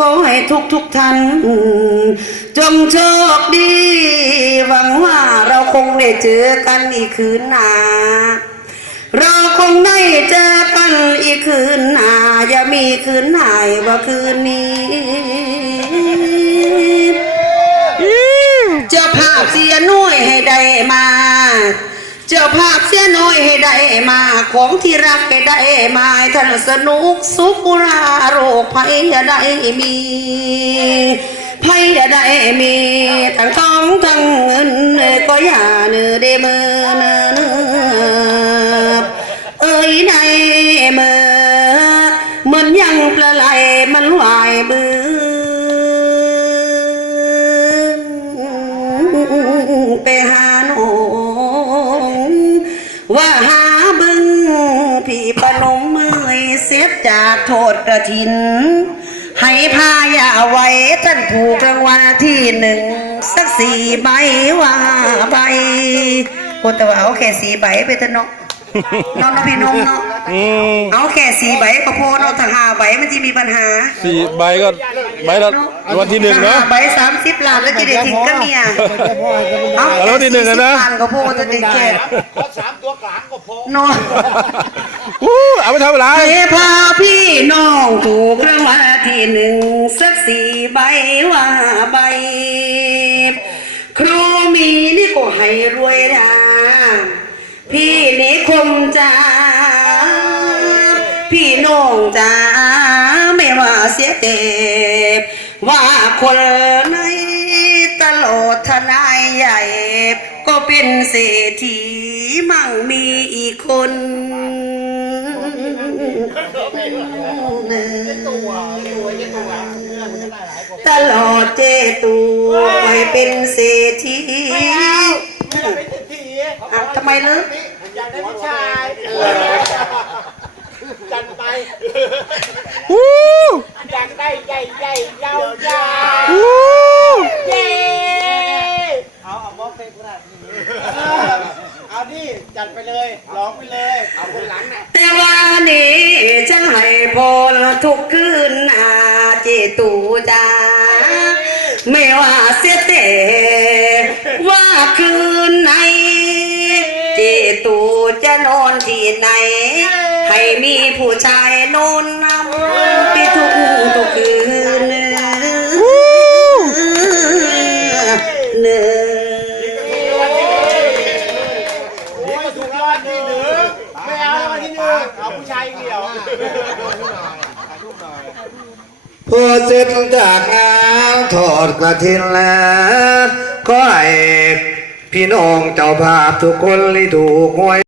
ทุกทุกๆท่านจงโชคดี หวังว่าเราคงได้เจอกันอีกคืนหน้าเราคงได้เจอกันอีกคืนหน้าอย่ามีคืนไหนว่าคืนนี้เจ้าภาพเสียน้อยให้ได้มา เจ้าภาพเสียน้อยให้ได้มาของที่รักให้ได้มาท่านสนุกสุขุราโรคภัยอย่าได้มีภัยอย่าได้มีทั้งทองทั้งเงินก็อย่าเนื้อได้มือเนื้อเอ้ยในเมือเหมือนยังปลาไหลมันวายบือไปหา พี่ปนมมือเสียจากโทษกระถิน ให้พายาไว้ท่านถูกรางวัลที่หนึ่งสักสี่ใบว่าใบโอ้แต่ว่าเอาแค่สี่ใบไปเถอะเนาะเน้องพี่น้องเนาะอืมเอาแค่สี่ใบก็พอเนาะถ้าห้าใบมันจะมีปัญหาสี่ใบก็ใบละ รางวัลที่หนึ่งเนาะ ใบสามสิบล้านแล้วจะได้ทิ้งกันเนี่ยเอาเอาแล้วที่หนึ่งอะนะ สี่สิบล้านก็พอจะได้แก่ขอสามตัวกลางก็พอเนาะอู้เอาไปทำอะไรเทพาพี่น้องถูกรางวัลที่หนึ่งสักสี่ใบว่าใบ ครูมีนี่ก็ให้รวยนะพี่นิคมจ้าพี่น้องจ้าไม่ว่าเสียเต็บ ว่าคนในตลอดทนายใหญ่ ก็เป็นเศรษฐีมั่งมีอีกคนตลอดเจตัวไปเป็นเศรษฐีไม่ได้เป็นทีอ้าวทำไมเลิกอยากได้ผู้ชายจันไป อู้อยากได้ใหญ่ใหญ่ยาวยาวอู้เย้เอาเอามอบเพลงกูได้เอาดิจัดไปเลยร้องไปเลยเอาคนหลังน่ะแต่ว่านี้ฉันให้พลทุกคืนอาเจตูจ้าไม่ว่าเสียแต่ว่าคืนไหน เจตูจะนอนที่ไหน ให้มีผู้ชายโนนนำ เอาผู้ชายเดียวพอเสร็จจากงานทอดกระถินแล้วก็ให้พี่น้องเจ้าภาพทุกคนที่ถูกหวย